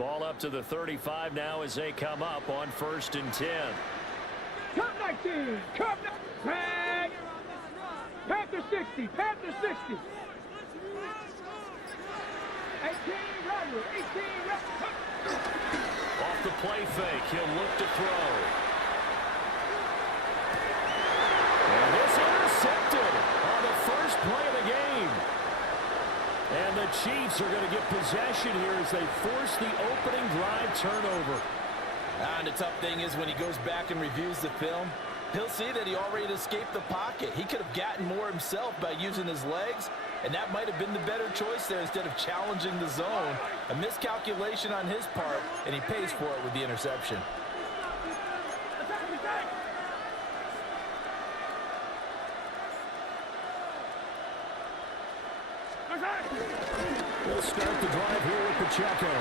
Ball up to the 35 now as they come up on 1st and 10. Come 19. Come 19. Panther 60. Panther 60. 18 Rattler. 18 Rattler. Off the play fake. He'll look to throw. And it's intercepted on the first play of the game. And the Chiefs are going to get possession here as they force the opening drive turnover. And the tough thing is when he goes back and reviews the film, he'll see that he already escaped the pocket. He could have gotten more himself by using his legs, and that might have been the better choice there instead of challenging the zone. A miscalculation on his part, and he pays for it with the interception. We'll start the drive here with Pacheco.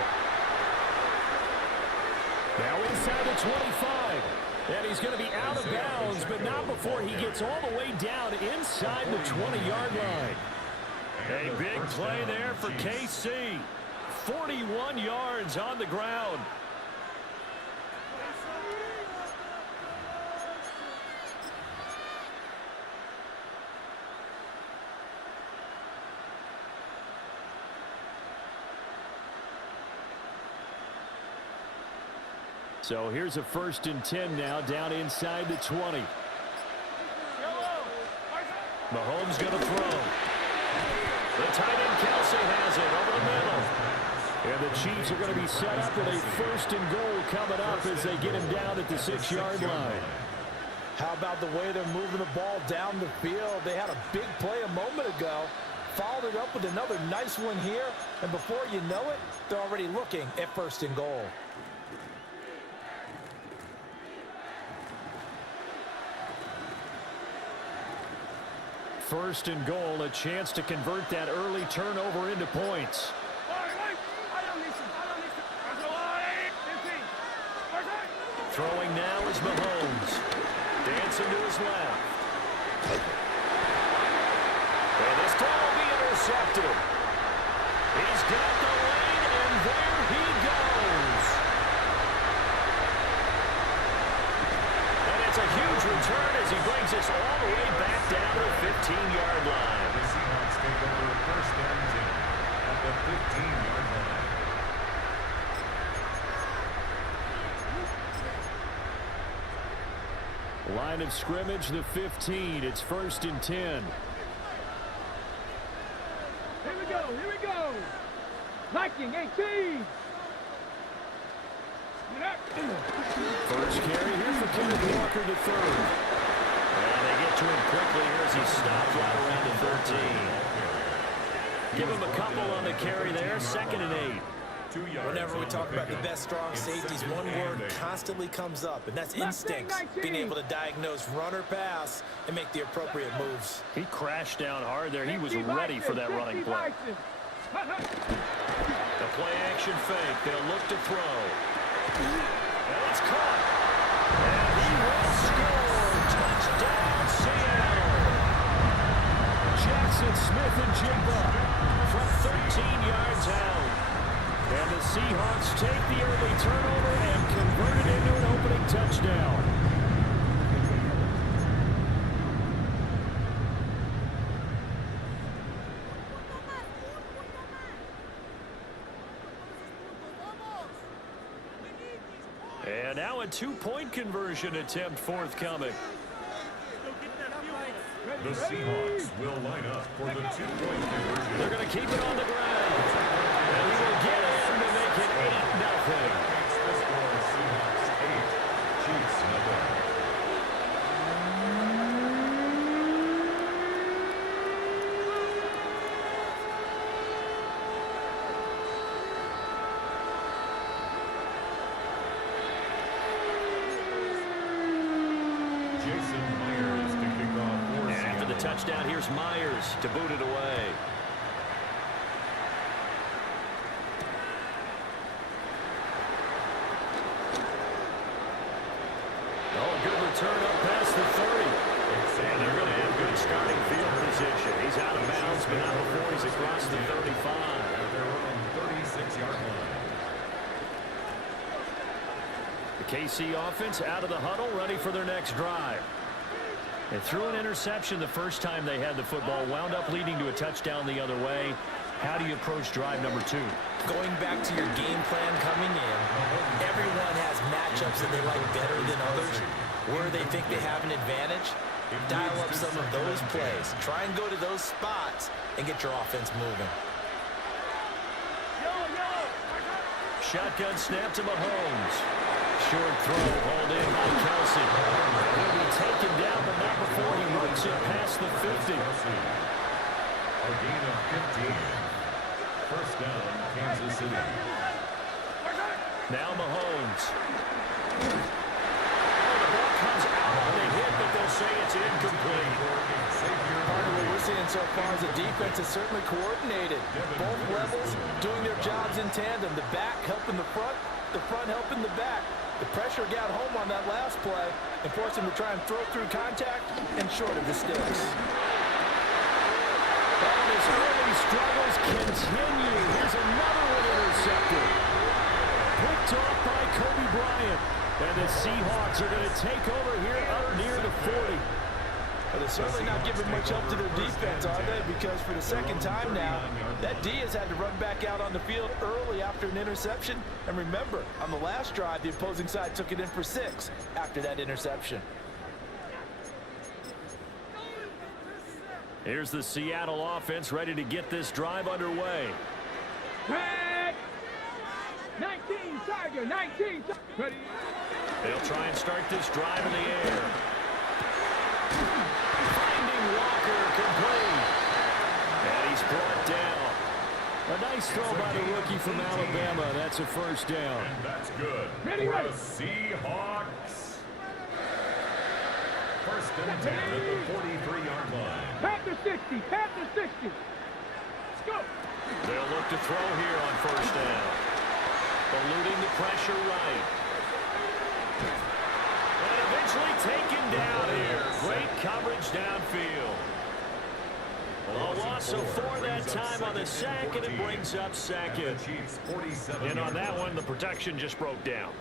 Now inside the 25. And he's going to be out of bounds, but not before he gets all the way down inside the 20-yard line. A big play there for KC. 41 yards on the ground. So here's a 1st and 10 now down inside the 20. Mahomes going to throw. The tight end Kelsey has it over the middle. And the Chiefs are going to be set up with a 1st and goal coming up as they get him down at the 6-yard line. How about the way they're moving the ball down the field? They had a big play a moment ago. Followed it up with another nice one here. And before you know it, they're already looking at 1st and goal. First and goal, a chance to convert that early turnover into points. Throwing now is Mahomes. Dancing to his left. And this time will be intercepted. He's got the lane, and there he goes. And it's a huge return as he brings us all the way back down to the 15-yard line. The Seahawks take over 1st and 10 at the 15-yard line. Line of scrimmage, the 15. It's 1st and 10. Here we go. Here we go. Viking 18. First carry here for Kenneth Walker to third. And they get to him quickly here as he stops right around the 13. Give him a couple on the carry there. 2nd and 8. Whenever we talk about the best strong safeties, one word constantly comes up, and that's instincts. Being able to diagnose run or pass and make the appropriate moves. He crashed down hard there. He was ready for that running play. The play action fake. They'll look to throw. And it's caught. And he will score. Touchdown, Seattle. Jackson Smith and Jigba from 13 yards out. And the Seahawks take the early turnover and convert it into an opening touchdown. And now a 2-point conversion attempt forthcoming. The Seahawks will line up for the 2-point conversion. They're going to keep it on the ground. And he will get in to make it 8-0. The score is Seahawks 8, Chiefs 0. Touchdown, here's Myers to boot it away. Oh, a good return up past the 30. And they're going to have good starting field position. He's out of bounds, but not before he's across the 35. At their own 36-yard line. KC offense out of the huddle, ready for their next drive. They threw an interception the first time they had the football, wound up leading to a touchdown the other way. How do you approach drive number 2? Going back to your game plan coming in, everyone has matchups that they like better than others, where they think they have an advantage. Dial up some of those plays. Try and go to those spots and get your offense moving. Shotgun snap to Mahomes. Short throw, hauled in by Kelsey. He'll be taken down, but not before he works it past the 50. A gain of 15. First down, Kansas City. Now Mahomes. The ball comes out on the hit, but they'll say it's incomplete. Part of what we're seeing so far is the defense is certainly coordinated. Both levels doing their jobs in tandem. The back helping the front helping the back. The pressure got home on that last play and forced him to try and throw through contact and short of the sticks. And his early struggles continue. Here's another one intercepted. Picked off by Kobe Bryant. And the Seahawks are going to take over here up near the 40. But they're certainly not giving much help to their defense, are they? Because for the second time now, that D has had to run back out on the field early after an interception. And remember, on the last drive, the opposing side took it in for 6 after that interception. Here's the Seattle offense ready to get this drive underway. Tag! 19, Tiger, 19. Ready? They'll try and start this drive in the air. Finding Walker, complete. And he's brought down. A nice throw by the rookie from Alabama. That's a first down. And that's good Ready, for ready. the Seahawks. First and 10 at the 43-yard line. Panther 60, Panther 60. Let's go. They'll look to throw here on first down. Eluding the pressure right. And eventually taken down here. Great coverage downfield. A loss of 4 that time on the sack, and it brings up second. And on that one, the protection just broke down.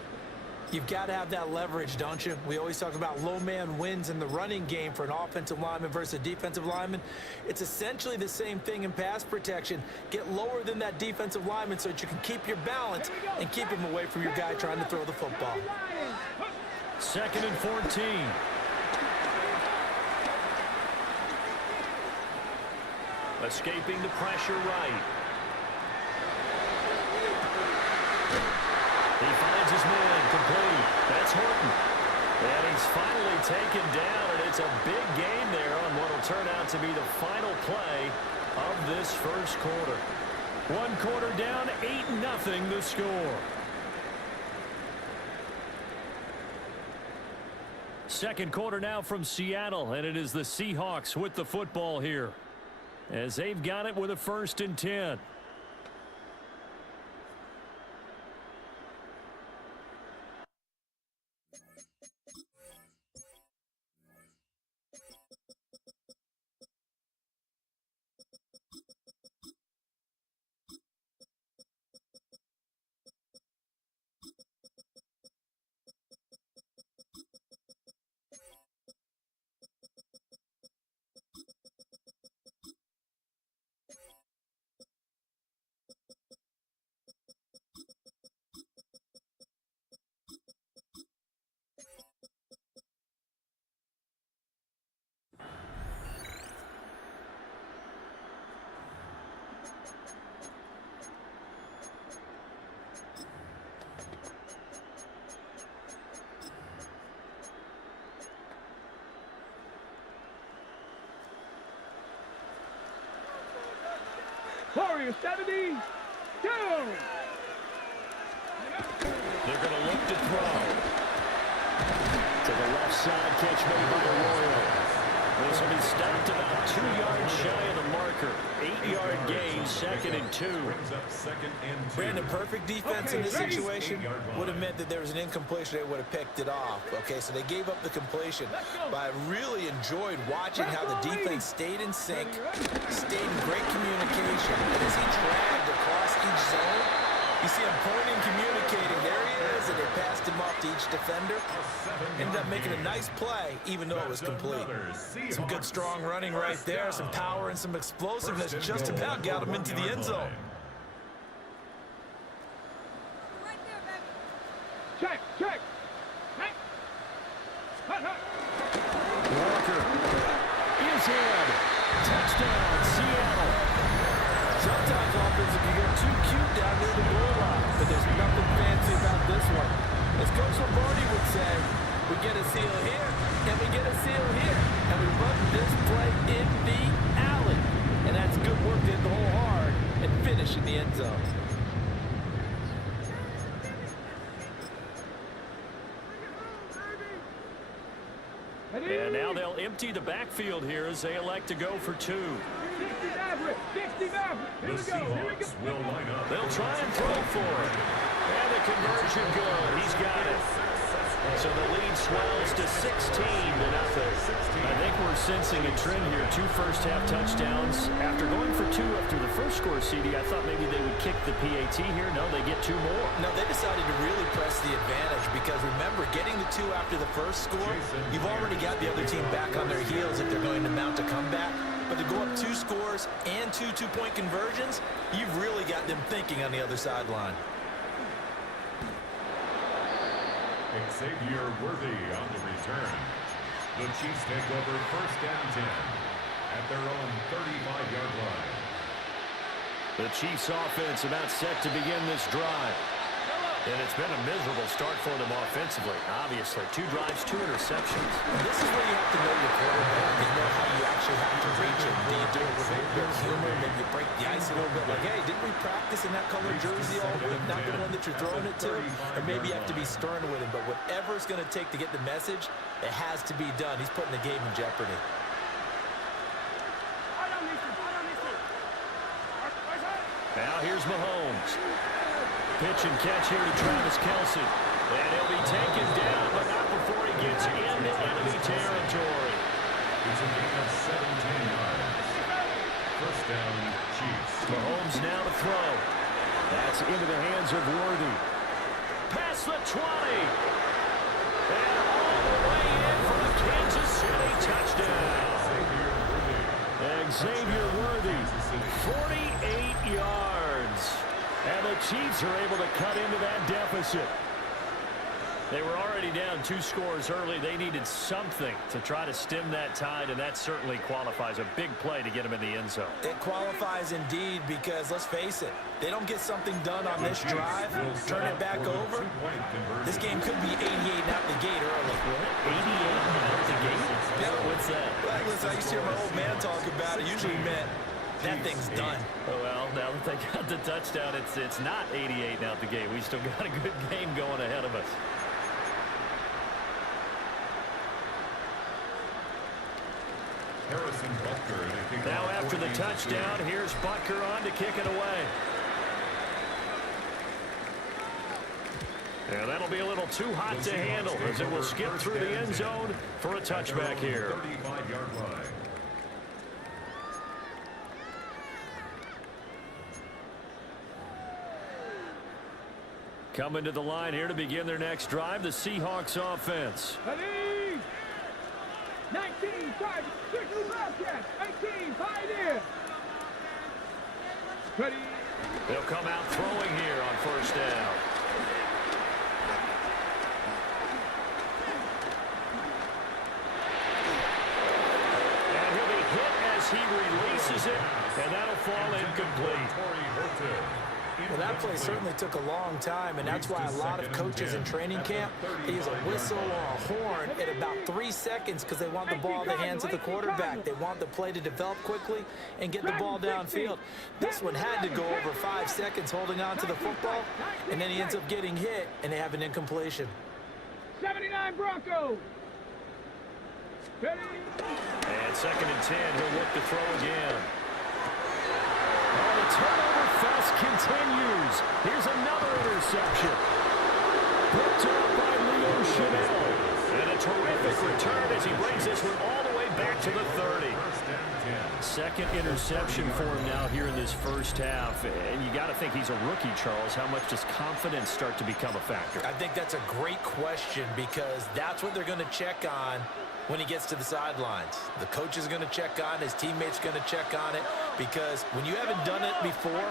You've got to have that leverage, don't you? We always talk about low man wins in the running game for an offensive lineman versus a defensive lineman. It's essentially the same thing in pass protection. Get lower than that defensive lineman so that you can keep your balance and keep him away from your guy trying to throw the football. Second and 14. Escaping the pressure right. He finds his man, complete. That's Horton. And he's finally taken down, and it's a big gain there on what will turn out to be the final play of this first quarter. 1 quarter down, 8-0 the score. Second quarter now from Seattle, and it is the Seahawks with the football here, as they've got it with a 1st and 10. Warrior 72. They're going to look to throw. To the left side, catch made by Arroyo. This will be stopped about 2 yards shy of the marker. 8-yard gain, 2nd and 2. Brandon, perfect defense in this situation would have meant that there was an incompletion. They would have picked it off. Okay, so they gave up the completion. But I really enjoyed watching how the defense stayed in sync, stayed in great communication. And as he dragged across each zone, you see him pointing, communicating. There he is, and they passed him off to each defender. Ended up making a nice play, even though it was complete. Some good, strong running right there, some power and some explosiveness. Just about got him into the end zone. Check, check. Hey. Hut, hut. Walker is in. Touchdown, Seattle. Sometimes offenses can get too cute down near the goal line, but there's nothing fancy about this one. As Coach Lombardi would say, we get a seal here, and we get a seal here, and we run this play in the alley. And that's good work to hit the hole hard and finish in the end zone. And now they'll empty the backfield here as they elect to go for 2. 60 Maverick, 60 Maverick. Here we go, here we go. Will line up. They'll try and throw for it. And the conversion good. He's got it. So the lead swells to 16-0. I think we're sensing a trend here. 2 first-half touchdowns. After going for 2 after the first score, CD, I thought maybe they would kick the PAT here. No, they get 2 more. No, they decided to really press the advantage because, remember, getting the 2 after the first score, you've already got the other team back on their heels if they're going to mount a comeback. But to go up 2 scores and 2 two-point conversions, you've really got them thinking on the other sideline. Xavier Worthy on the return. The Chiefs take over first and 10 at their own 35-yard line. The Chiefs offense about set to begin this drive. And it's been a miserable start for them offensively. Obviously, 2 drives, 2 interceptions. And this is where you have to know your quarterback and know how you actually have to reach him. Do you do it with a little bit of humor? Maybe you break the ice a little bit like, hey, didn't we practice in that colored jersey all week? Not the one that you're throwing it to? Or maybe you have to be stern with him. But whatever it's going to take to get the message, it has to be done. He's putting the game in jeopardy. Now here's Mahomes. Pitch and catch here to Travis Kelce. And he'll be taken down, but not before he gets into enemy territory. It's a gain of 17 yards. First down, Chiefs. Mahomes now to throw. That's into the hands of Worthy. Past the 20. And all the way in for the Kansas City touchdown. Xavier Worthy, 48 yards. And the Chiefs are able to cut into that deficit. They were already down 2 scores early. They needed something to try to stem that tide, and that certainly qualifies. A big play to get them in the end zone. It qualifies indeed because, let's face it, they don't get something done on this drive, turn it back over. This game could be 88 out the gate early. 88 out the gate? Yeah. What's that? Well, listen, I used to hear my old man talk about it. Usually meant that thing's done. Oh, well, now that they got the touchdown, it's not 88 out the gate. We still got a good game going ahead of us. Harrison Butker. Now after the touchdown, here's Butker on to kick it away. And that'll be a little too hot to handle as it will skip through the end zone for a touchback here. 35-yard line. Coming to the line here to begin their next drive, the Seahawks offense. 19, target, 60 Bobcats, 18, Pioneer. Ready. They'll come out throwing here on first down. And he'll be hit as he releases it, and that'll fall incomplete. Well, that play certainly took a long time, and that's why a lot of coaches in training camp use a whistle or a horn at about 3 seconds because they want the ball in the hands of the quarterback. They want the play to develop quickly and get the ball downfield. This one had to go over 5 seconds holding on to the football, and then he ends up getting hit, and they have an incompletion. 79 Broncos. Ready. And 2nd and 10, he'll look to throw again. Oh, the turnover fest continues. Here's another interception. Picked up by Leo Chanel. And a terrific return as he brings this one all the way back to the 30. Second interception for him now here in this first half. And you got to think he's a rookie, Charles. How much does confidence start to become a factor? I think that's a great question because that's what they're going to check on when he gets to the sidelines. The coach is going to check on, his teammates going to check on it, because when you haven't done it before,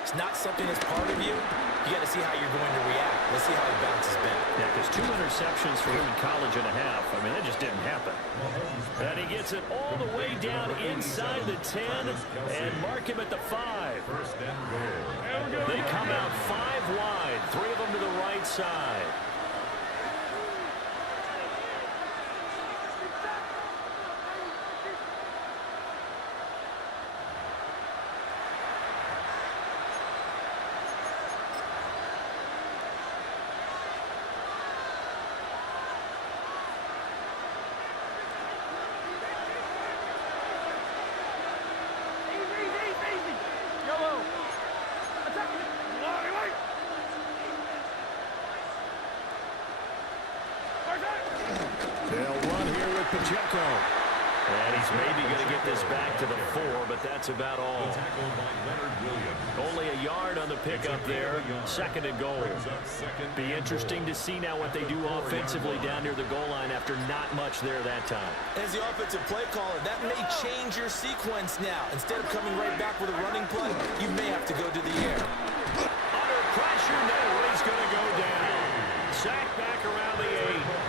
it's not something that's part of you. You got to see how you're going to react. Let's see how he bounces back. Yeah, because 2 interceptions for him in college and a half. I mean, that just didn't happen. And he gets it all the way down inside the 10 and mark him at the 5. They come out 5 wide, 3 of them to the right side. They'll run here with Pacheco. And he's maybe going to get this back to the 4, but that's about all. Only a yard on the pickup there. Second and goal. Be interesting to see now what they do offensively down near the goal line after not much there that time. As the offensive play caller, that may change your sequence now. Instead of coming right back with a running play, you may have to go to the air. Under pressure now, he's going to go down. Sack back around the 8.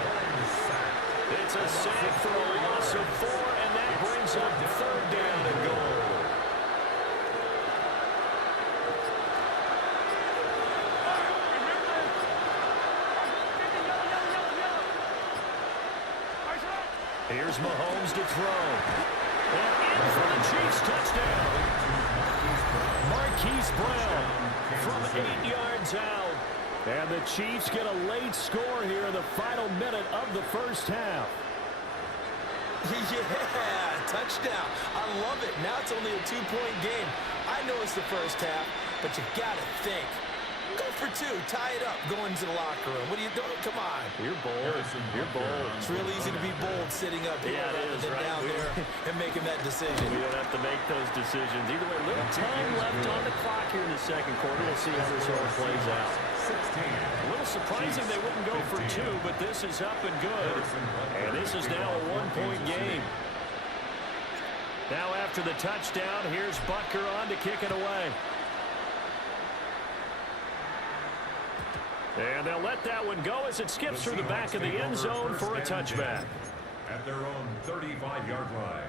It's a sack for a loss of 4, and that brings up 3rd down and goal. Here's Mahomes to throw. And in for the Chiefs touchdown. Marquise Brown from 8 yards out. And the Chiefs get a late score here in the final minute of the first half. Yeah, touchdown. I love it. Now it's only a 2-point game. I know it's the first half, but you got to think. Go for 2. Tie it up. Go into the locker room. What are you doing? Come on. You're bold. You're bold. It's real easy to be bold sitting up here rather than down there and making that decision. We don't have to make those decisions. Either way, little time left on the clock here in the second quarter. We'll see how this all plays out. A little surprising they wouldn't go for 2, but this is up and good. And this is now a 1-point game. Now after the touchdown, here's Butker on to kick it away. And they'll let that one go as it skips through the back of the end zone for a touchback. At their own 35-yard line.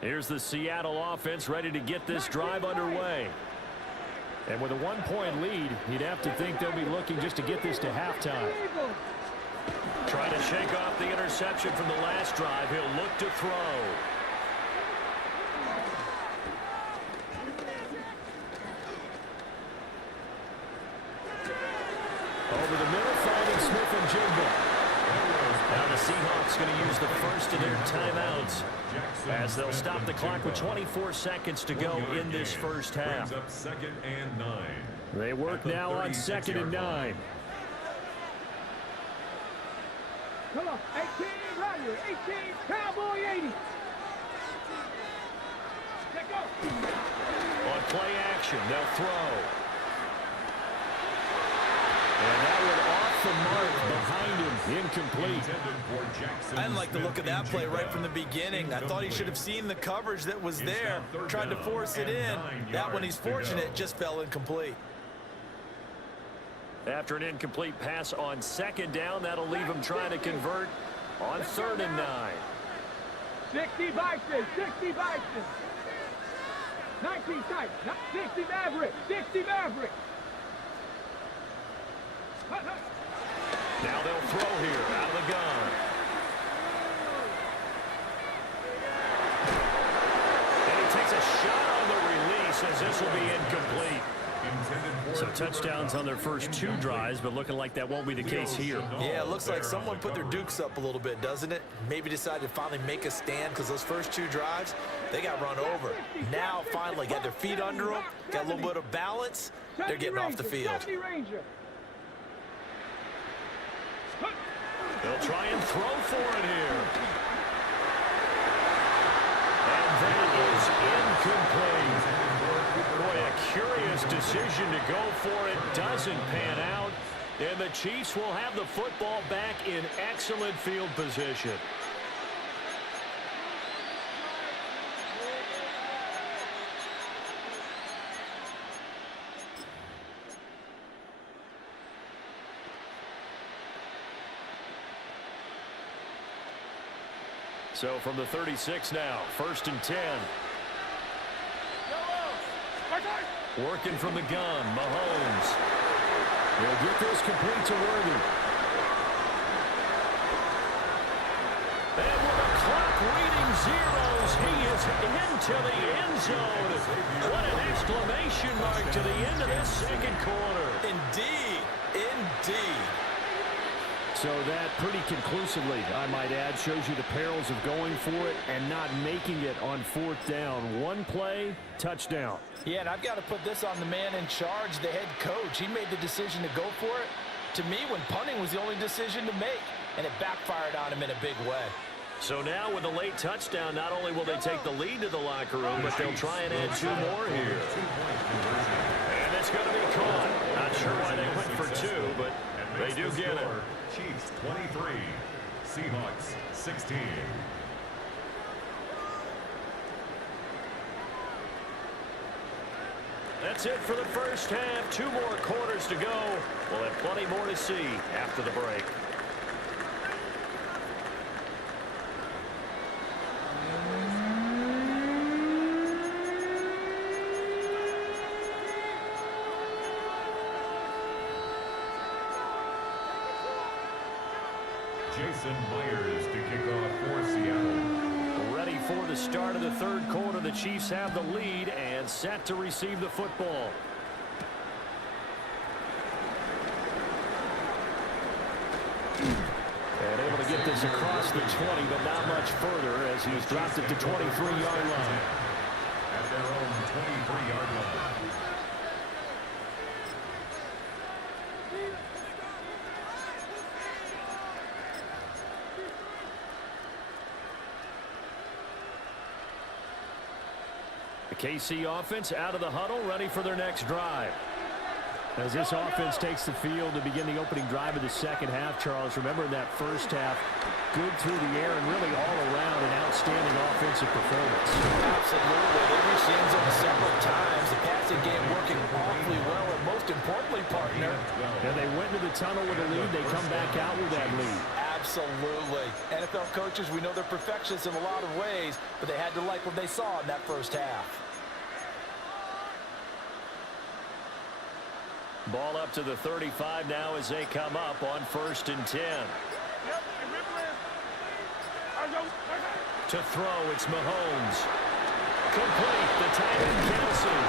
Here's the Seattle offense ready to get this drive underway. And with a 1-point lead, you'd have to think they'll be looking just to get this to halftime. Trying to shake off the interception from the last drive. He'll look to throw. Over the middle, finding Smith and Jigba. Now the Seahawks going to use the first of their timeouts as they'll stop the clock with 24 seconds to go in this first half. They work now on 2nd and 9. Come on, 18, right here, 18, Cowboy 80. Let go. On play action, they'll throw. And that one off the mark behind him, incomplete. I didn't like the look of that play right from the beginning. I thought he should have seen the coverage that was there, tried to force it in. That one, he's fortunate, just fell incomplete. After an incomplete pass on 2nd down, that'll leave him trying to convert on 3rd and 9. 60 Bison, 60 Bison. 19 tight, 60 Maverick, 60 Maverick. Now they'll throw here out of the gun. And he takes a shot on the release as this will be incomplete. So touchdowns on their first 2 drives, but looking like that won't be the case here. Yeah, it looks like someone put their dukes up a little bit, doesn't it? Maybe decided to finally make a stand because those first 2 drives, they got run over. Now, finally, got their feet under them, got a little bit of balance. They're getting off the field. They'll try and throw for it here. And that is incomplete. Boy, a curious decision to go for it. Doesn't pan out. And the Chiefs will have the football back in excellent field position. So from the 36 now, 1st and 10. Working from the gun, Mahomes. He'll get this complete to Worthy. And with the clock reading zeros, he is into the end zone. What an exclamation mark to the end of this second quarter. Indeed, indeed. So that pretty conclusively, I might add, shows you the perils of going for it and not making it on 4th down. 1 play, touchdown. Yeah, and I've got to put this on the man in charge, the head coach. He made the decision to go for it. To me, when punting was the only decision to make, and it backfired on him in a big way. So now with a late touchdown, not only will they take the lead to the locker room, but they'll try and add 2 more here. And it's going to be caught. Not sure why they went for 2, but they do get it. Chiefs 23, Seahawks 16. That's it for the first half. 2 more quarters to go. We'll have plenty more to see after the break. Jason Myers to kick off for Seattle. Ready for the start of the 3rd quarter. The Chiefs have the lead and set to receive the football. And able to get this across the 20, but not much further as he's dropped it to 23-yard line. At their own 23-yard line. The KC offense out of the huddle, ready for their next drive. As this offense takes the field to begin the opening drive of the second half, Charles, remember in that first half, good through the air and really all around an outstanding offensive performance. Absolutely. They reached the end zone several times. The passing game working awfully well, and most importantly, partner. And they went to the tunnel with a lead. They come back out with that lead. Absolutely. NFL coaches, we know they're perfectionists in a lot of ways, but they had to like what they saw in that first half. Ball up to the 35 now as they come up on 1st and 10. To throw, it's Mahomes. Complete, the tight end Kelsey.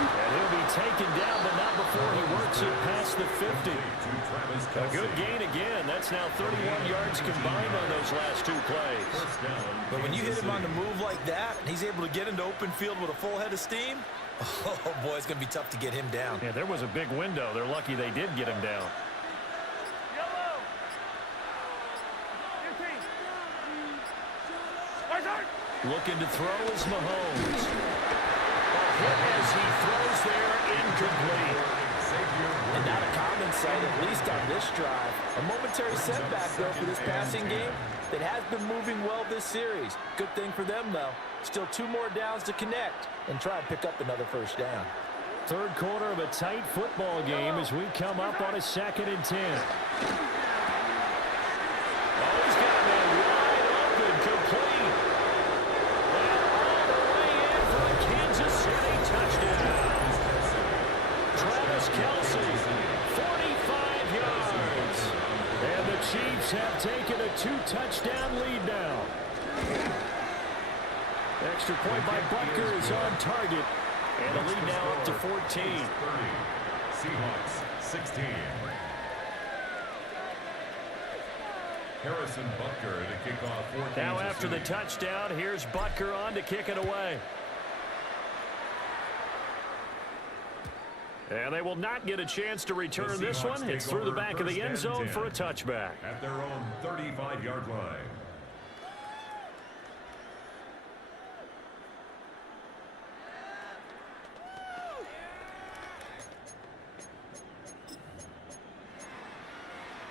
And he'll be taken down, but not before he works it past the 50. A good gain again. That's now 31 yards combined on those last 2 plays. But when you hit him on the move like that, and he's able to get into open field with a full head of steam, oh, boy, it's going to be tough to get him down. Yeah, there was a big window. They're lucky they did get him down. Looking to throw is Mahomes. A hit as he throws there, incomplete. And not a common sight, at least on this drive. A momentary setback, though, for this passing game that has been moving well this series. Good thing for them, though. Still 2 more downs to connect and try and pick up another first down. 3rd quarter of a tight football game as we come up on a 2nd and 10. Oh, he's got that wide open, complete. And all the way in for a Kansas City touchdown. Travis Kelsey, 45 yards. And the Chiefs have taken a 2-touchdown lead now. Extra point by Butker is on target. And the lead now up to 14. 30. Seahawks 16. Harrison Butker to kick off for Kansas Now after City. the touchdown, here's Butker on to kick it away. And they will not get a chance to return this one. It's through the back of the end zone for a touchback. At their own 35-yard line.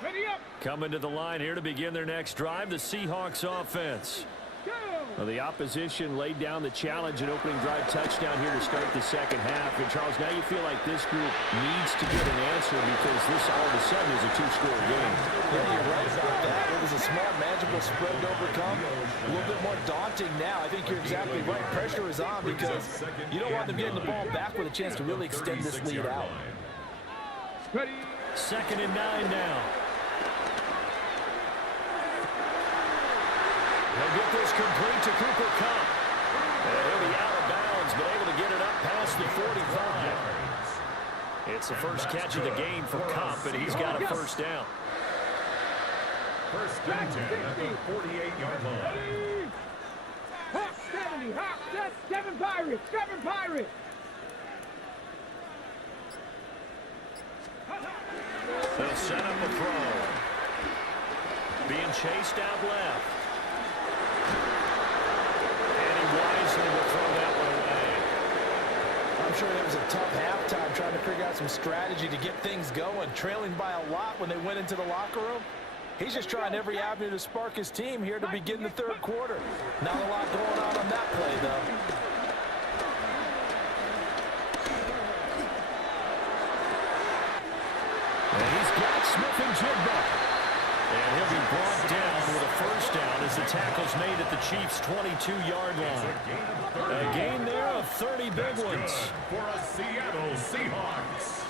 Ready up. Coming to the line here to begin their next drive, the Seahawks offense. Go. Well, the opposition laid down the challenge and opening drive touchdown here to start the second half. And, Charles, now you feel like this group needs to get an answer because this all of a sudden is a two-score game. Yeah, you're right about that. It was a small, manageable spread to overcome. A little bit more daunting now. I think you're exactly right. Pressure is on because you don't want them getting the ball back with a chance to really extend this lead out. Ready. 2nd and 9 now. They'll get this complete to Cooper Kupp. And he'll be out of bounds, but able to get it up past the 45. It's the first catch of the game for Kupp, and he's got a first down. First and 10 at the 48-yard line. Ready. Hawk 70. Hawk 7 Pirates. 7 Pirates. They'll set up a throw. Being chased out left. And he wisely will throw that one away. I'm sure there was a tough halftime trying to figure out some strategy to get things going, trailing by a lot when they went into the locker room. He's just trying every avenue to spark his team here to begin the third quarter. Not a lot going on that play, though. And he's got Smith and Jigba. And he'll be brought down with a first down as the tackle's made at the Chiefs' 22-yard line. A gain there of 30 big ones. For a Seattle Seahawks.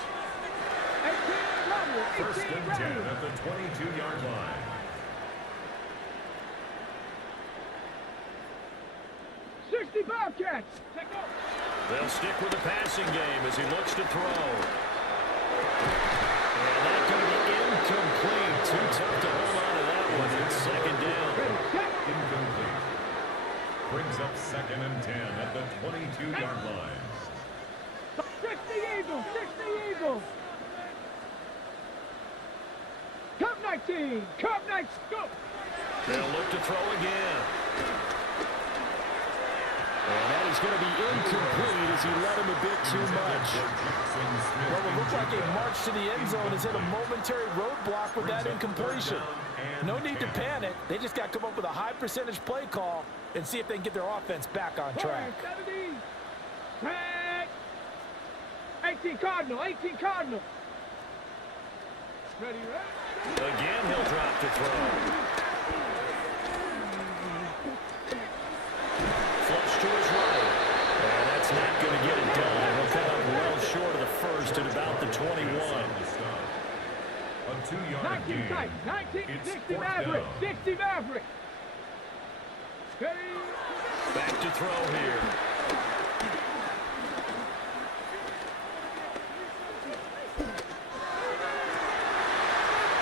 18 First and 10 at the 22-yard line. Bobcats. Take off. They'll stick with the passing game as he looks to throw. And that's going to be incomplete. Too tough to hold on to that one. It's second down. Incomplete. Brings up 2nd and 10 at the 22-yard line. 60 Eagles. 60 Eagles. Cup 19. Cup 19. Go. They'll look to throw again. And that is going to be incomplete as he let him a bit too much. Well, it looked like a march to the end zone has hit a momentary roadblock with that incompletion. No need to panic. They just got to come up with a high percentage play call and see if they can get their offense back on track. 70. Tag. 18 Cardinal. 18 Cardinal. Ready, ready. Again, he'll drop to throw. Flush to his right. And that's not going to get it done. He'll come up well short of the first at about the 21. A 2-yard 19 gain. tight. 19. It's 60 fourth Maverick. down. 60 Maverick. Ready. Back to throw here.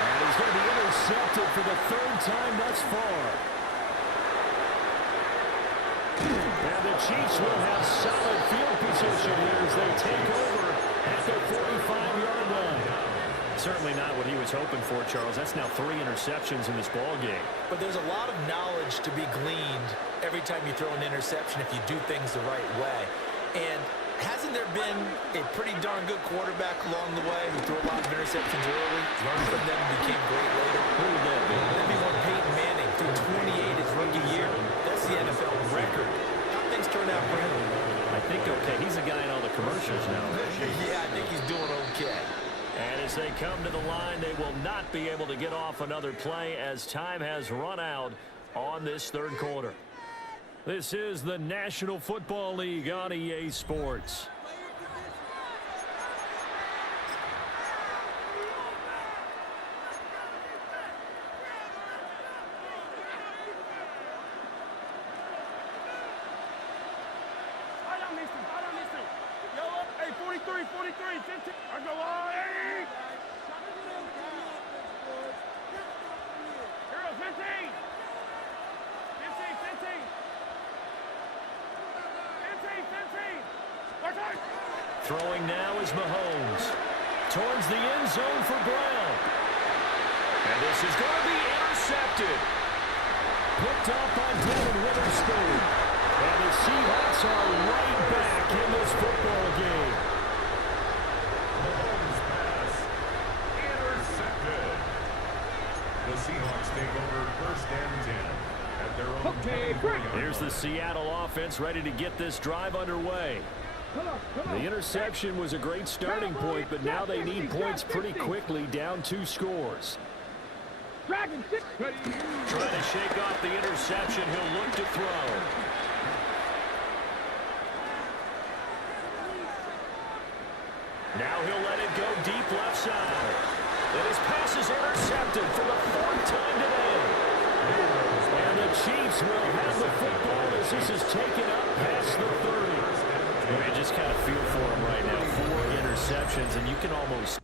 And he's going to be intercepted for the third time thus far. And the Chiefs will have solid field position here as they take over at their 45-yard line. Certainly not what he was hoping for, Charles. That's now 3 interceptions in this ball game. But there's a lot of knowledge to be gleaned every time you throw an interception if you do things the right way. And hasn't there been a pretty darn good quarterback along the way who threw a lot of interceptions early, learned from them, and became great later? Who would that be? That'd be one Peyton Manning threw 28 his rookie year. That's the NFL record. How things turn out for him? I think okay. He's a guy in all the commercials now. Yeah, I think he's doing okay. And as they come to the line, they will not be able to get off another play as time has run out on this third quarter. This is the National Football League on EA Sports. Throwing now is Mahomes. Towards the end zone for Brown. And this is going to be intercepted. Picked up by Devin Witherspoon. And the Seahawks are right back in this football game. Mahomes' pass intercepted. The Seahawks take over first and 10 at their own 20-yard line. Here's the Seattle offense ready to get this drive underway. The interception was a great starting point, but now they need points pretty quickly, down 2 scores. Dragon 6. Trying to shake off the interception. He'll look to throw. Now he'll let it go deep left side. And his pass is intercepted for the 4th time today. And the Chiefs will have the football as this is taken up past the 30. You just kind of feel for him right now. 4 interceptions, and you can almost...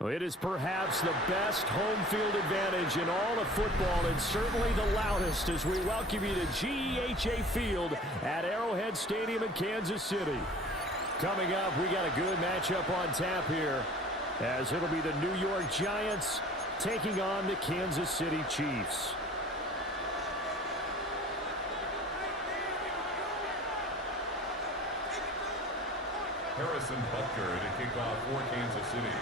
Well, it is perhaps the best home field advantage in all of football, and certainly the loudest as we welcome you to GEHA Field at Arrowhead Stadium in Kansas City. Coming up, we got a good matchup on tap here, as it'll be the New York Giants taking on the Kansas City Chiefs. Harrison Butker to kick off for Kansas City.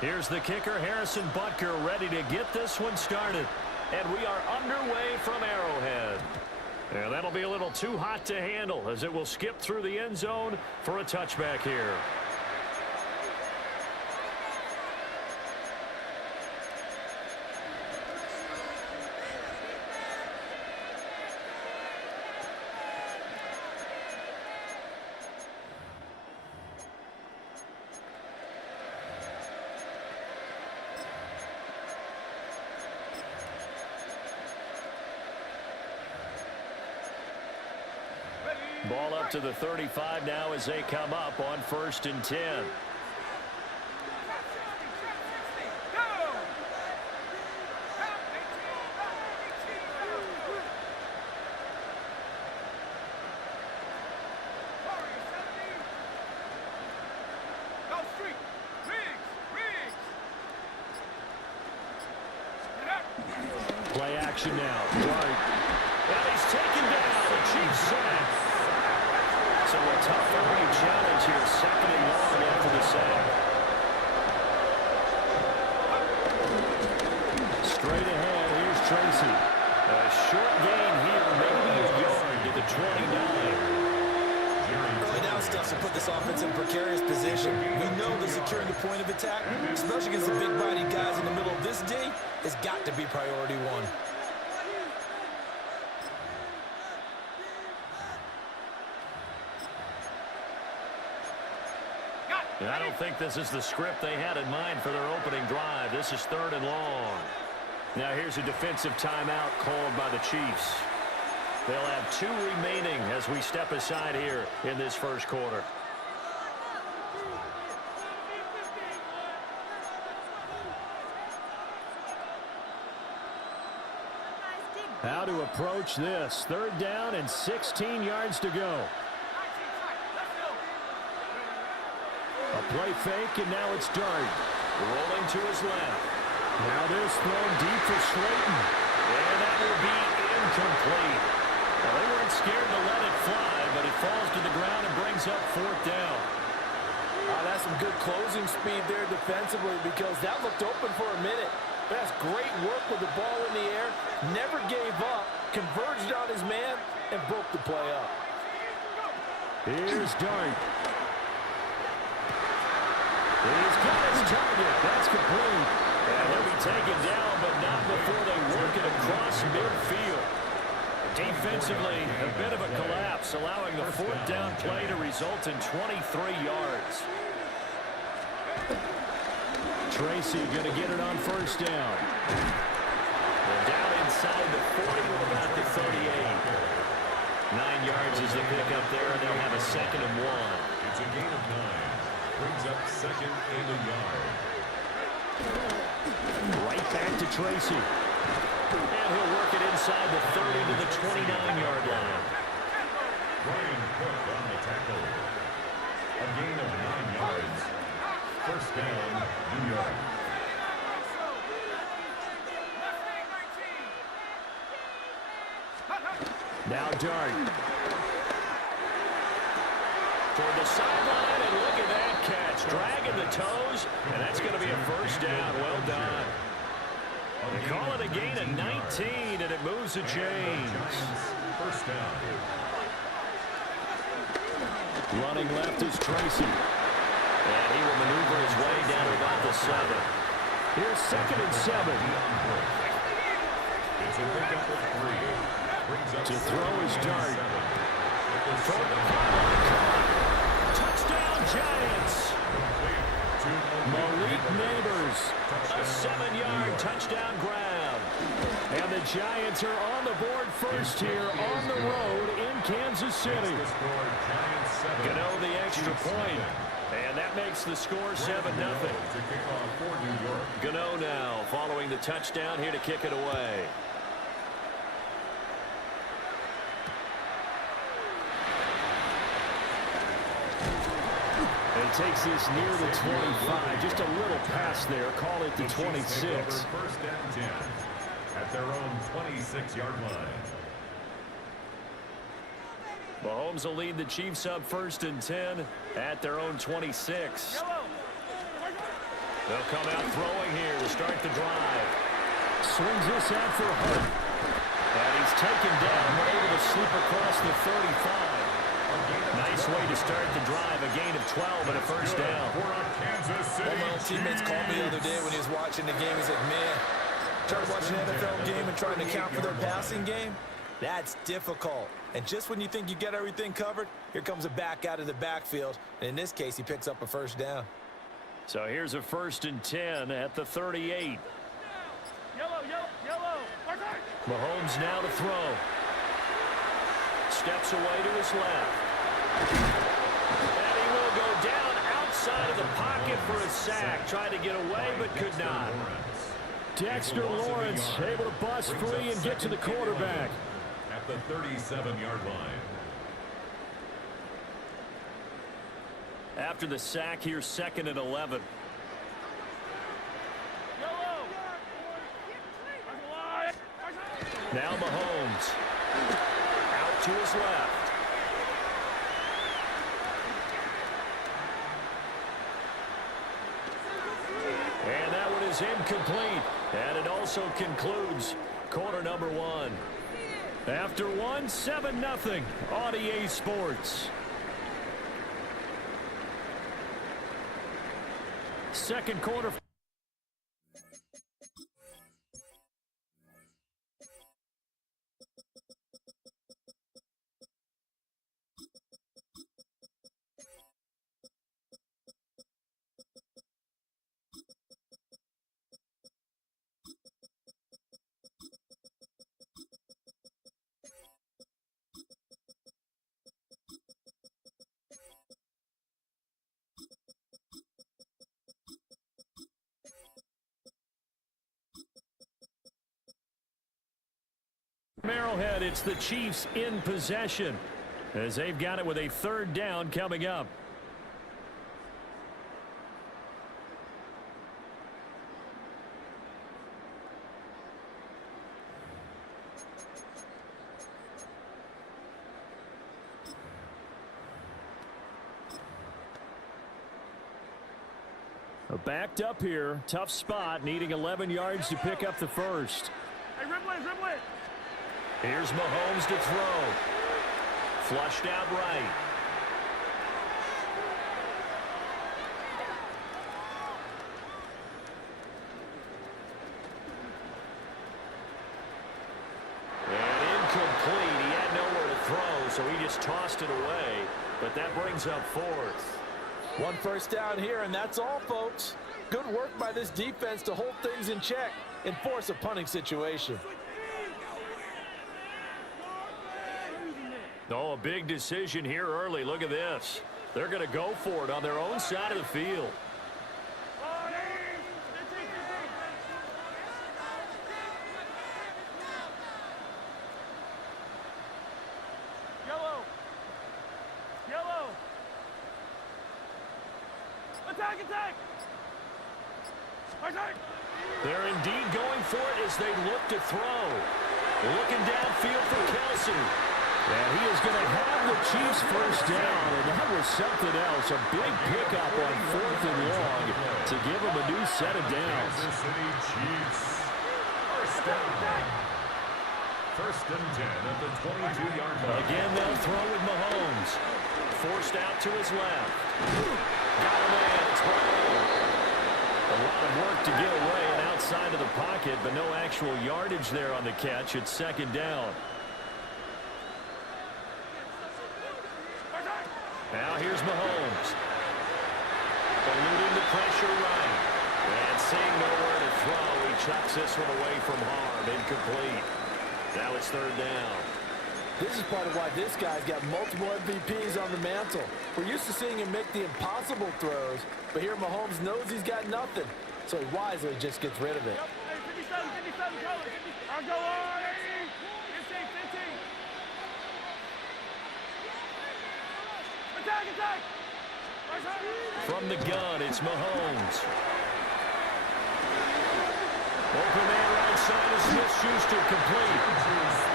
Here's the kicker, Harrison Butker, ready to get this one started. And we are underway from Arrowhead. And that'll be a little too hot to handle as it will skip through the end zone for a touchback here. Ball up to the 35 now as they come up on 1st and 10. Play action now. Dart. And he's taken down. The Chiefs sack. So a tough early challenge here. 2nd and long after the sack. Straight ahead. Here's Tracy. A short gain here. Maybe a yard to the 29. Early down stuff to put this offense in a precarious position. We know that securing the point of attack, especially against the big-bodied guys in the middle of this D, has got to be priority one. I don't think this is the script they had in mind for their opening drive. This is 3rd and long. Now here's a defensive timeout called by the Chiefs. They'll have 2 remaining as we step aside here in this first quarter. How to approach this. 3rd down and 16 yards to go. A play fake, and now it's Dart. Rolling to his left. Now this thrown deep for Slayton. And that will be incomplete. Well, they weren't scared to let it fly, but it falls to the ground and brings up 4th down. That's some good closing speed there defensively because that looked open for a minute. That's great work with the ball in the air. Never gave up, converged on his man, and broke the play up. Here's Dart. He's got his target. That's complete. And he'll be taken down, but not before they work it across midfield. Defensively, a bit of a collapse, allowing the 4th down play to result in 23 yards. Tracy going to get it on 1st down. They're down inside the 40 with about the 38. 9 yards is the pickup there, and they'll have a 2nd and 1. It's a gain of 9. Brings up 2nd and a yard. Right back to Tracy. And he'll work it inside the 30 to the 29-yard line. Brian Cook on the tackle. A gain of 9 yards. 1st down, New York. Now Dart. Toward the sideline, and look at that catch. Dragging the toes, and that's going to be a 1st down. Well done. They call it a gain of 19, and it moves the chains. 1st down. Running left is Tracy. And he will maneuver his way down to about the 7. Here's 2nd and 7. It's a pickup of 3. Brings up To throw his Dart. Toward the touchdown, Giants. Malik Neighbors. A 7-yard touchdown grab. And the Giants are on the board first here on the road in Kansas City. Gano the extra point. And that makes the score 7-0. Gano now following the touchdown here to kick it away. And takes this near the 25. Just a little pass there. Call it the 26. 1st and 10 at their own 26-yard line. Mahomes will lead the Chiefs up 1st and 10 at their own 26. They'll come out throwing here to start the drive. Swings this out for Hunt. And he's taken down, able to slip across the 35. Nice way to start the drive. A gain of 12 and a 1st down. One of my old teammates called me the other day when he was watching the game. He's like, man, trying to watch an NFL game and trying to account for their passing game? That's difficult. And just when you think you get everything covered, here comes a back out of the backfield. And in this case, he picks up a 1st down. So here's a 1st and 10 at the 38. Mahomes now to throw. Steps away to his left. And he will go down outside of the pocket for a sack. Tried to get away, but could not. Dexter Lawrence able to bust free and get to the quarterback. At the 37-yard line. After the sack, here's 2nd and 11. Now Mahomes. Out to his left. And that one is incomplete. And it also concludes quarter number 1. After one, 7-0 on EA Sports. Second quarter. Arrowhead, it's the Chiefs in possession as they've got it with a 3rd down coming up. Backed up here, tough spot, needing 11 yards to pick up the first. Hey, rip it. Here's Mahomes to throw. Flushed out right. And incomplete. He had nowhere to throw, so he just tossed it away. But that brings up 4th. 1 first down here, and that's all, folks. Good work by this defense to hold things in check and force a punting situation. Oh, a big decision here early. Look at this. They're going to go for it on their own side of the field. Yellow. Attack. They're indeed going for it as they look to throw. Looking downfield for Kelsey. And he is going to have the Chiefs first down, and that was something else. A big pickup on 4th and long to give them a new set of downs. Kansas City Chiefs. First and 10 at the 22-yard line. Again, they'll throw with Mahomes. Forced out to his left. Got him in. It's Brown. A lot of work to get away and outside of the pocket, but no actual yardage there on the catch. It's 2nd down. Now here's Mahomes. Eluding the pressure right. And seeing nowhere to throw, he chucks this one away from harm. Incomplete. Now it's 3rd down. This is part of why this guy's got multiple MVPs on the mantle. We're used to seeing him make the impossible throws, but here Mahomes knows he's got nothing, so he wisely just gets rid of it. Hey, 57, colors. I'll go on. 15. Attack. From the gun, it's Mahomes. Open man right side is Smith-Schuster complete.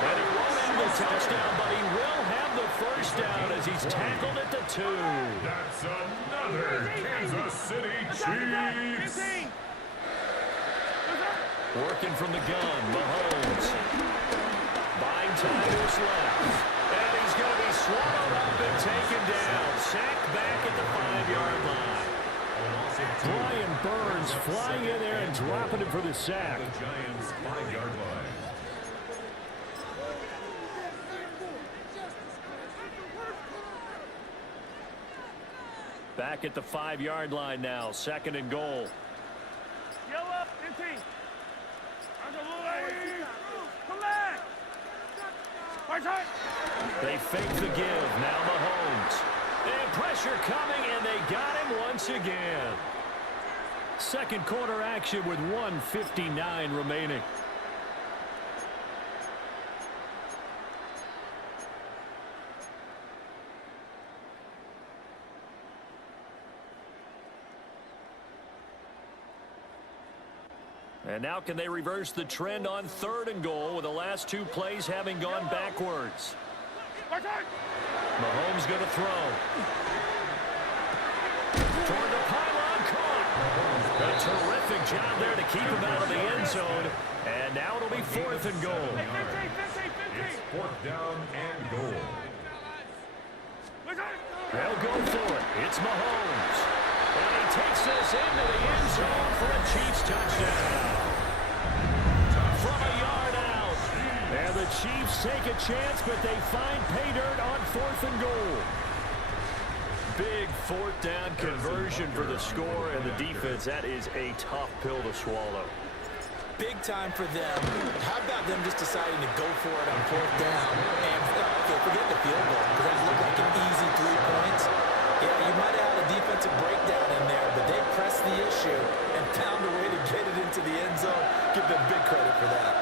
And he won't have the touchdown, but he will have the first down as he's tackled at the 2. That's another Kansas City Chiefs. Working from the gun, Mahomes. Buying time to his left. And he's going to be swallowed up and taken down. Sacked back at the 5-yard line. Brian Burns flying in there and dropping him for the sack. The Giants' 5-yard line. Back at the 5-yard line now. 2nd and goal. Yellow, 15. Come back. They fake the give. Now Mahomes. And pressure coming, and they got him once again. Second quarter action with 1:59 remaining. And now can they reverse the trend on 3rd and goal with the last 2 plays having gone backwards? Mahomes going to throw. Toward the pylon, caught. A terrific job there to keep him out of the end zone. And now it'll be 4th and goal. It's 4th down and goal. They'll go for it. It's Mahomes. And he takes this into the end zone for a Chiefs touchdown. From a yard out. And the Chiefs take a chance, but they find pay dirt on 4th and goal. Big 4th down conversion for the score and the defense. That is a tough pill to swallow. Big time for them. How about them just deciding to go for it on 4th down? And okay, forget the field goal, because that looked like an easy 3 points. Yeah, you might have had a defensive breakdown in there, but they pressed the issue and found a way to get it into the end zone. Give them big credit for that.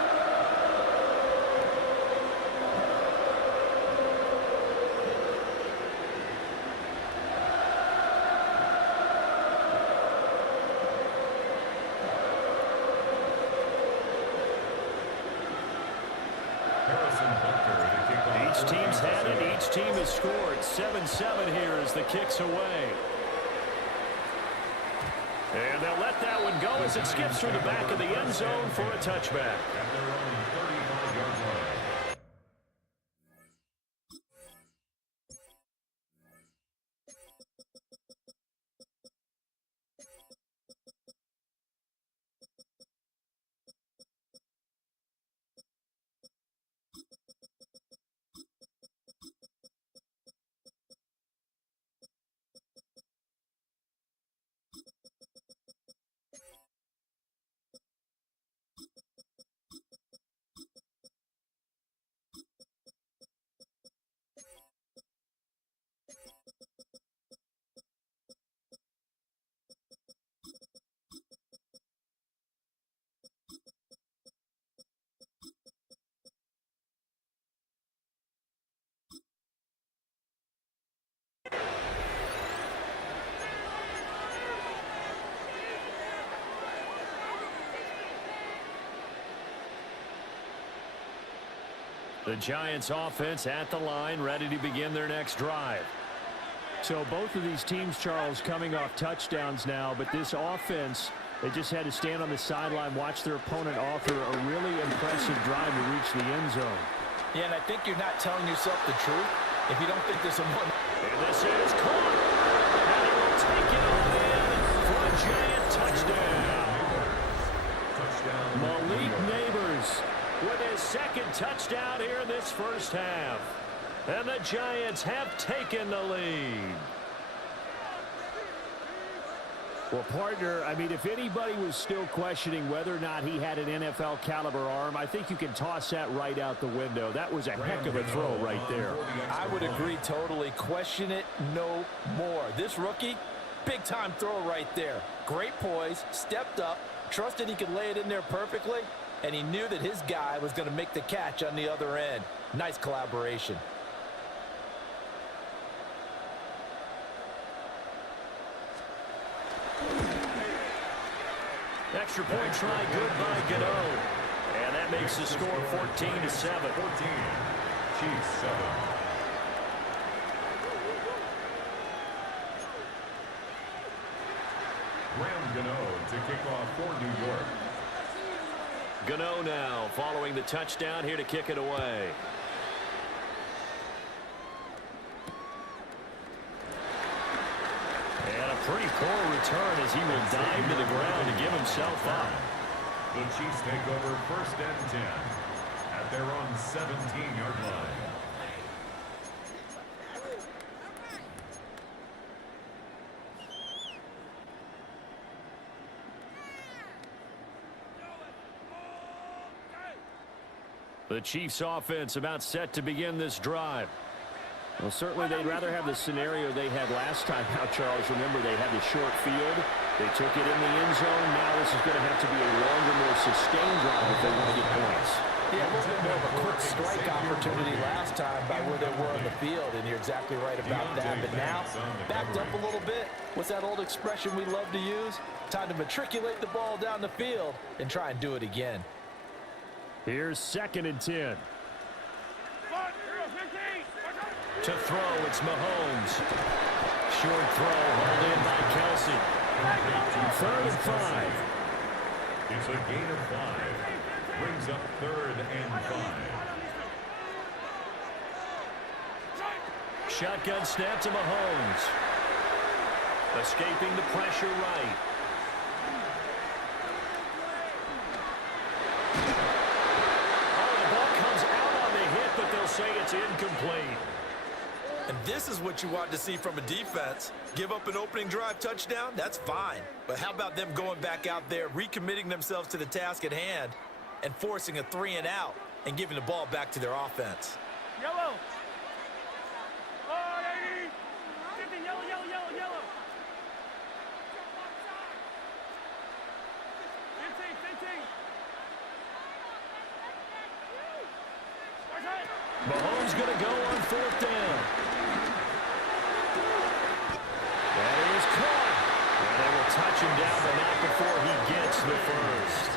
Each team's had it. Each team has scored. 7-7 here as the kick's away. And they'll let that one go as it skips through the back of the end zone for a touchback. At their own 35-yard line. The Giants offense at the line, ready to begin their next drive. So both of these teams, Charles, coming off touchdowns now, but this offense, they just had to stand on the sideline, watch their opponent offer a really impressive drive to reach the end zone. Yeah, and I think you're not telling yourself the truth if you don't think there's a more. And this is caught. And he will take it all in for a Giant touchdown. Malik Neighbors with his 2nd touchdown here in this first half. And the Giants have taken the lead. Well, partner, I mean, if anybody was still questioning whether or not he had an NFL caliber arm, I think you can toss that right out the window. That was a heck of a throw right there. I would agree totally. Question it no more. This rookie, big-time throw right there. Great poise, stepped up, trusted he could lay it in there perfectly, and he knew that his guy was going to make the catch on the other end. Nice collaboration. Extra point try good by Gano. And that makes the score 14-7. 14. Chiefs 7. Graham Gano to kick off for New York. Gano now following the touchdown here to kick it away. And a pretty poor return as he will dive to the ground to give himself up. The Chiefs take over 1st and 10 at their own 17-yard line. The Chiefs offense about set to begin this drive. Well, certainly they'd rather have the scenario they had last time out, Charles. Remember, they had the short field. They took it in the end zone. Now this is going to have to be a longer, more sustained drive if they want to get points. Yeah, a little bit more of a quick strike opportunity last time by where they were on the field, and you're exactly right about that. But now, backed up a little bit. What's that old expression we love to use? Time to matriculate the ball down the field and try and do it again. Here's 2nd and 10. To throw, it's Mahomes. Short throw, hauled in by Kelsey. 3rd and 5. It's a gain of 5. Brings up 3rd and 5. Shotgun snap to Mahomes. Escaping the pressure right. Oh, the ball comes out on the hit, but they'll say it's incomplete. And this is what you want to see from a defense. Give up an opening drive touchdown, that's fine. But how about them going back out there, recommitting themselves to the task at hand, and forcing a 3 and out, and giving the ball back to their offense. Yellow. Oh, lady. 50, yellow, yellow, yellow, yellow. 15, 15. Mahomes going to go on 4th down. That is caught. And they will touch him down, but not before he gets the first.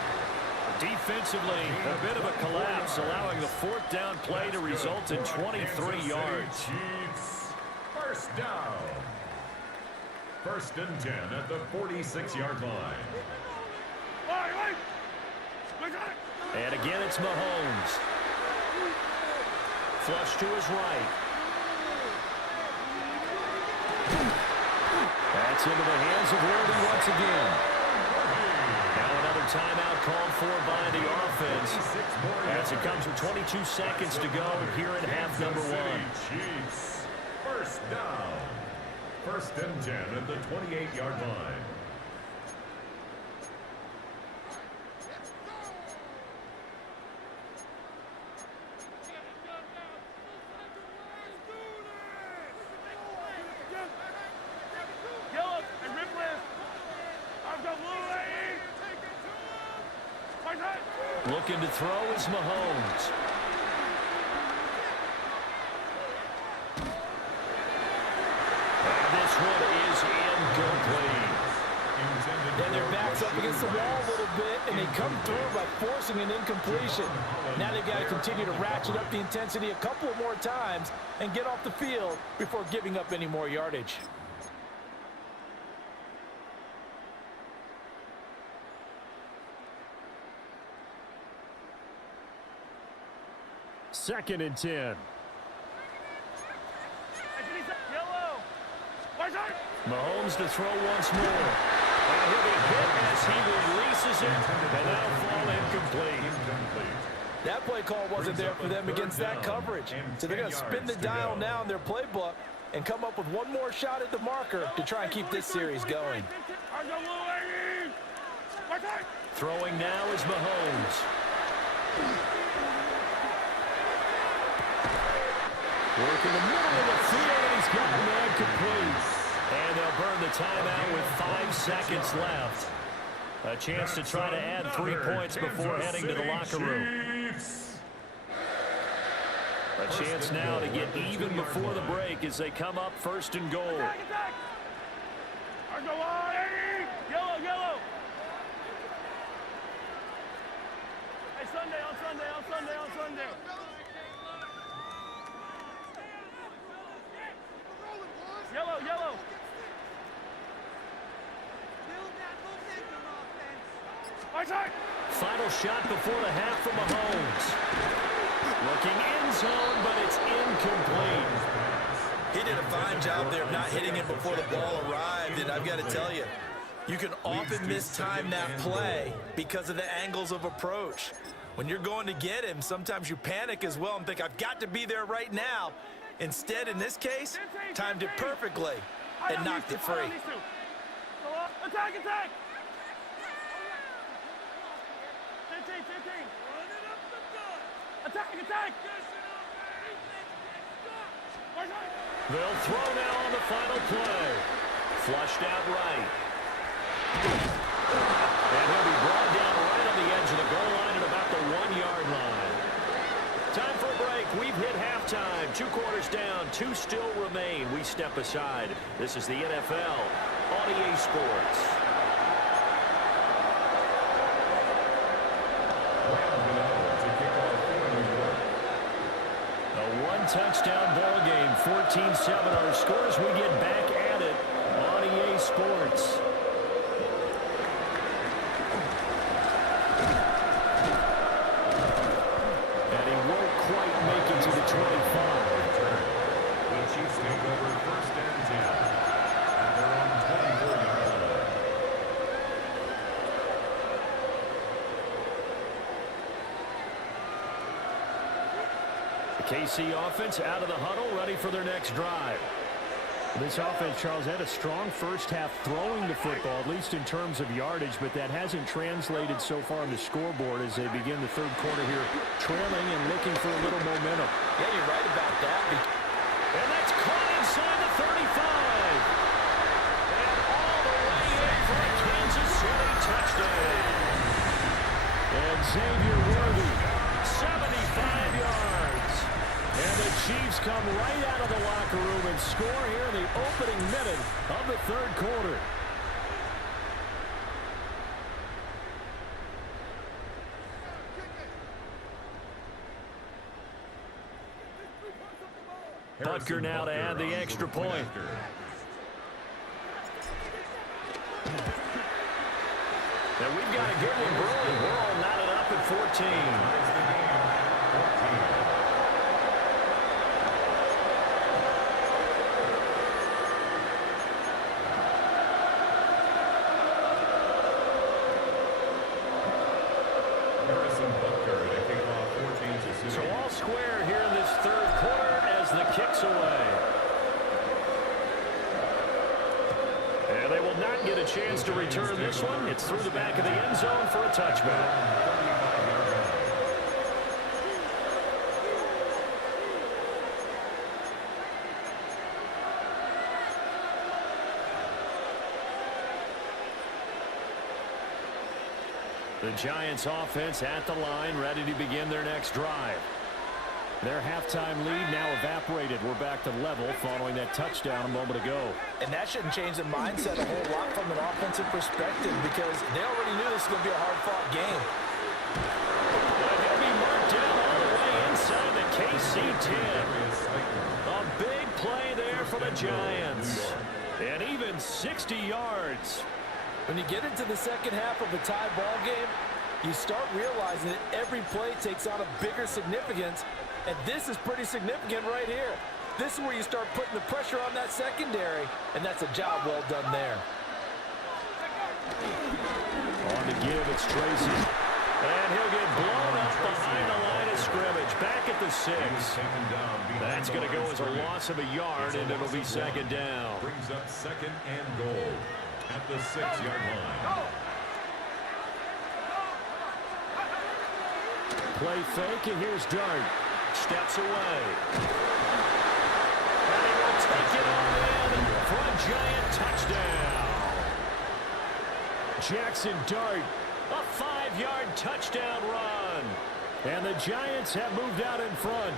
Defensively, a bit of a collapse, allowing the 4th down play to result in 23 yards. Chiefs, 1st down. 1st and 10 at the 46-yard line. And again, it's Mahomes. Flush to his right. That's into the hands of Worthy once again. Now another timeout called for by the offense as it comes with 22 seconds to go here in half number 1. Chiefs, 1st down. 1st and 10 at the 28-yard line. Looking to throw is Mahomes. And this one is incomplete. And their back's up against the wall a little bit, and they come through by forcing an incompletion. Now they've got to continue to ratchet up the intensity a couple more times and get off the field before giving up any more yardage. Second and 10. Mahomes to throw once more. And he'll be hit as he releases it, and that'll fall incomplete. That play call wasn't there for them against that coverage. So they're going to spin the dial now in their playbook and come up with one more shot at the marker to try and keep this series going. Throwing now is Mahomes. Working the middle of the field, and he's got a man complete. And they'll burn the timeout with 5 seconds left. A chance to try to add 3 points before heading to the locker room. A chance now to get even before the break as they come up 1st and goal. Yellow, yellow. Hey, Sunday, on Sunday, on Sunday, on Sunday. Yellow, yellow. Final shot before the half from Mahomes. Looking end zone, but it's incomplete. He did a fine job there of not hitting it before the ball arrived, and I've got to tell you, you can often mistime that play because of the angles of approach. When you're going to get him, sometimes you panic as well and think, I've got to be there right now. Instead, in this case, timed it perfectly and knocked it free. Attack, attack! 15, 15. Attack, attack! They'll throw now on the final play. Flushed out right. And he'll be brought down right on the edge of the goal line at about the 1-yard line. Time for a break. We've hit halftime. 2 quarters down. 2 still remain. We step aside. This is the NFL on EA Sports. A 1-touchdown ball game. 14-7 our scores. We get back at it on EA Sports. Make it to the 25. The Chiefs take over 1st and 10 at their own 24-yard line. The KC offense out of the huddle, ready for their next drive. This offense, Charles, had a strong first half throwing the football, at least in terms of yardage, but that hasn't translated so far on the scoreboard as they begin the 3rd quarter here, trailing and looking for a little momentum. Yeah, you're right about that. And that's caught inside the 35. And all the way in for a Kansas City touchdown. And Xavier Worthy, 75 yards. And the Chiefs come right out of the locker room and score here in the opening minute of the 3rd quarter. Butker now to add the extra point. And we've got a good one brewing. We're all knotted up at 14. So all square here in this 3rd quarter as the kick's away. And they will not get a chance to return this one. It's through the back of the end zone for a touchback. The Giants offense at the line, ready to begin their next drive. Their halftime lead now evaporated. We're back to level following that touchdown a moment ago. And that shouldn't change the mindset a whole lot from an offensive perspective because they already knew this was going to be a hard-fought game. But he'll be marked down all the way inside the KC 10. A big play there for the Giants. And even 60 yards. When you get into the second half of a tie ball game, you start realizing that every play takes on a bigger significance, and this is pretty significant right here. This is where you start putting the pressure on that secondary, and that's a job well done there. On to give, it's Tracy. And he'll get blown up behind the line of scrimmage. Back at the 6. That's going to go as a loss of a yard, and it'll be 2nd down. Brings up 2nd and goal at the 6-yard line. Play fake, and here's Dart. Steps away. And he will take it on in for a Giant touchdown. Jackson Dart, a 5-yard touchdown run. And the Giants have moved out in front.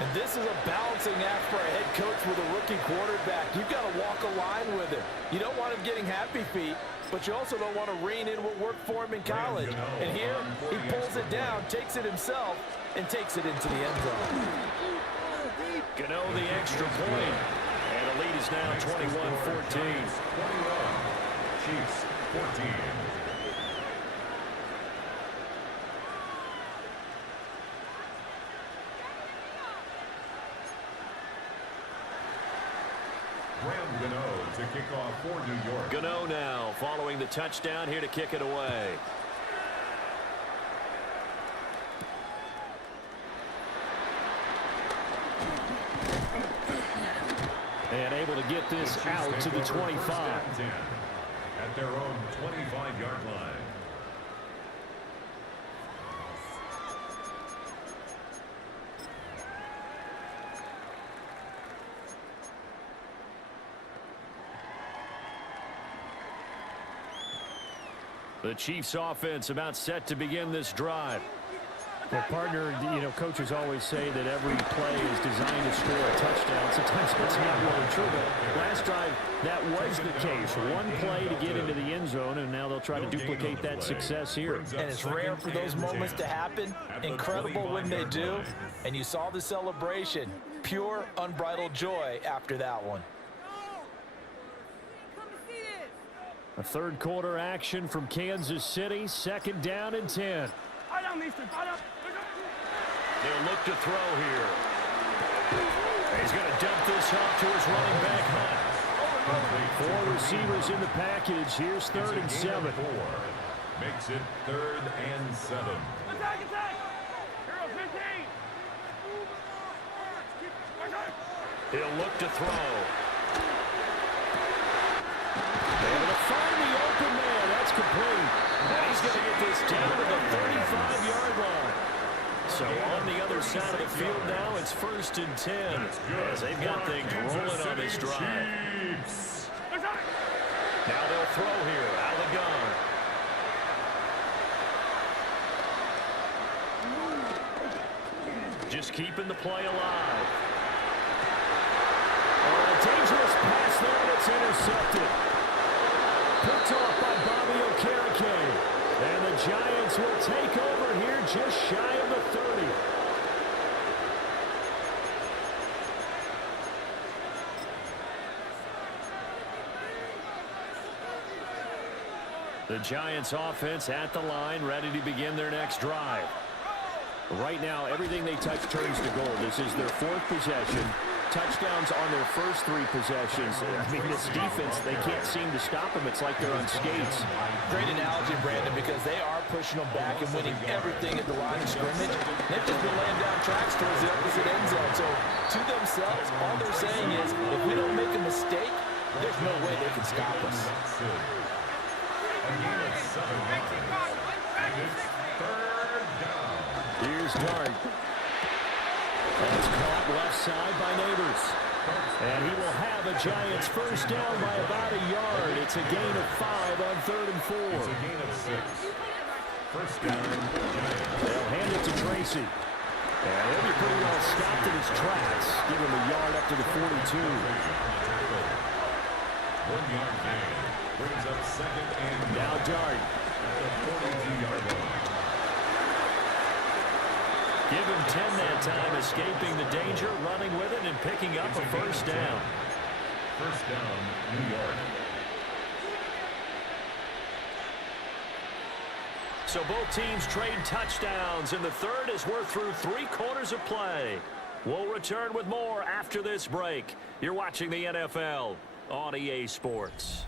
And this is a balancing act for a head coach with a rookie quarterback. You've got to walk a line with him. You don't want him getting happy feet, but you also don't want to rein in what worked for him in college. And here, he pulls it down, takes it himself, and takes it into the end zone. Gano the extra point. And the lead is now 21-14. 21. Chiefs 14. Gano to kick off for New York. Gano now following the touchdown here to kick it away. And able to get this out to the 25. At their own 25-yard line. The Chiefs offense about set to begin this drive. Well, partner, you know, coaches always say that every play is designed to score a touchdown. Sometimes that's not really true, but last drive, that was the case. One play to get into the end zone, and now they'll try to duplicate that success here. And it's rare for those moments to happen. Incredible when they do. And you saw the celebration. Pure, unbridled joy after that one. A third quarter action from Kansas City. 2nd down and 10. They'll look to throw here. He's going to dump this off to his running back, Hunt. 4 receivers in the package. Here's 3rd and 7. Makes it 3rd and 7. Attack, attack! Hero 15! He'll look to throw. Able to find the open man. That's complete. And he's going to get this down to the 35-yard line. So on the other side of the field now, it's 1st and 10 as they've got things rolling on this drive. Now they'll throw here out of the gun. Just keeping the play alive. Oh, a dangerous pass there that's intercepted. Picked off by Bobby Okereke. And the Giants will take over here just shy of the 30. The Giants offense at the line, ready to begin their next drive. Right now, everything they touch turns to gold. This is their 4th possession. Touchdowns on their first 3 possessions. I mean, this defense, they can't seem to stop them. It's like they're on skates. Great analogy, Brandon, because they are pushing them back and winning everything at the line of scrimmage. They've just been laying down tracks towards the opposite end zone. So to themselves, all they're saying is, if we don't make a mistake, there's no way they can stop us. Here's Dart. That's caught left side by Neighbors. And he will have a Giants first down by about a yard. It's a gain of 5 on 3rd and 4. It's a gain of 6. First down, Giants. They'll hand it to Tracy. And he'll be pretty well stopped in his tracks. Give him a yard up to the 42. 1-yard gain. Brings up 2nd and Now Dart. At the 42-yard line. Give him 10 that time, escaping the danger, running with it, and picking up a first down. First down, New York. So both teams trade touchdowns, and the third as we're through 3 quarters of play. We'll return with more after this break. You're watching the NFL on EA Sports.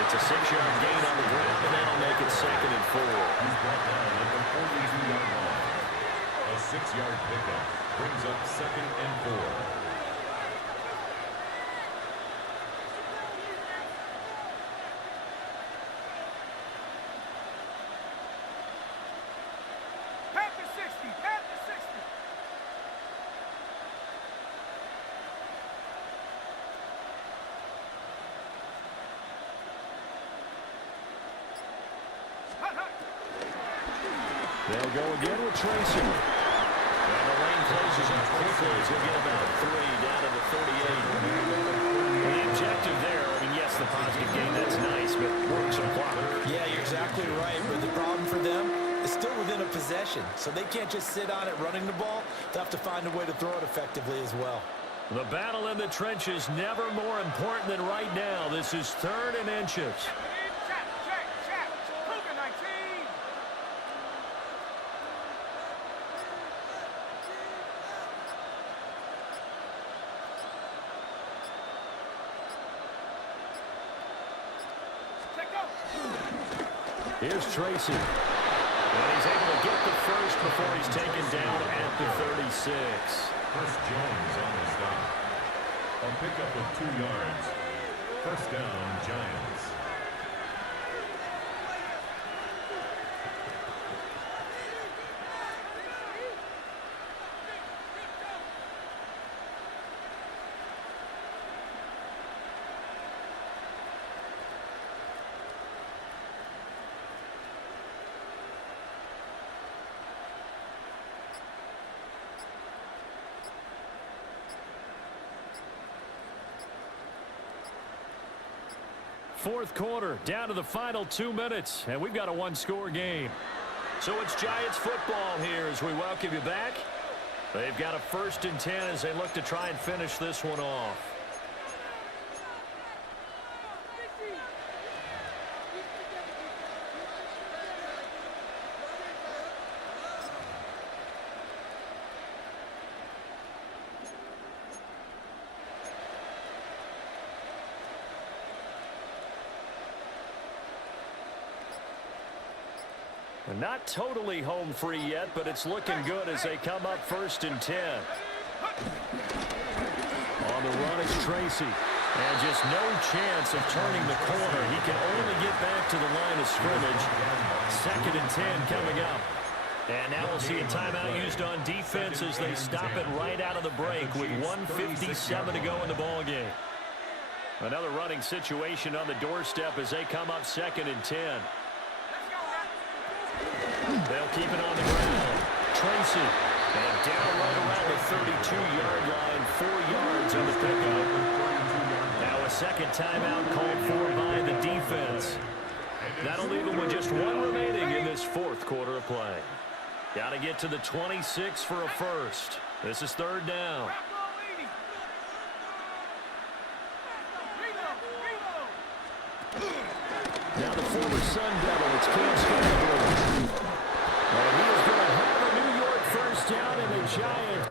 It's a 6-yard gain on the ground, and that'll make it 2nd and 4. He's brought down at the 42-yard line. A 6-yard pickup brings up 2nd and 4. They'll go again with Tracy. And the lane closes up quickly as he'll get about 3 down to the 38. The objective there, I mean, yes, the positive gain, that's nice, but work some clock. Yeah, you're exactly right. But the problem for them is still within a possession. So they can't just sit on it running the ball. They'll have to find a way to throw it effectively as well. The battle in the trenches never more important than right now. This is 3rd and inches. Here's Tracy. And he's able to get the first before he's taken down at the 36. Chris Jones on the stop. A pickup of 2 yards. First down, Giants. Fourth quarter, down to the final 2 minutes, and we've got a one-score game. So it's Giants football here as we welcome you back. They've got a 1st and 10 as they look to try and finish this one off. Not totally home free yet, but it's looking good as they come up 1st and 10. On the run is Tracy. And just no chance of turning the corner. He can only get back to the line of scrimmage. 2nd and 10 coming up. And now we'll see a timeout used on defense as they stop it right out of the break with 1:57 to go in the ballgame. Another running situation on the doorstep as they come up 2nd and 10. They'll keep it on the ground. Tracy. And down right around the 32-yard line. 4 yards on the pickup. Now a second timeout called for by the defense. That'll leave them with just 1 remaining in this 4th quarter of play. Got to get to the 26 for a first. This is 3rd down. Now the former Sun Devil, it's Cam Scarborough. And he is going to have a New York first down, and the Giants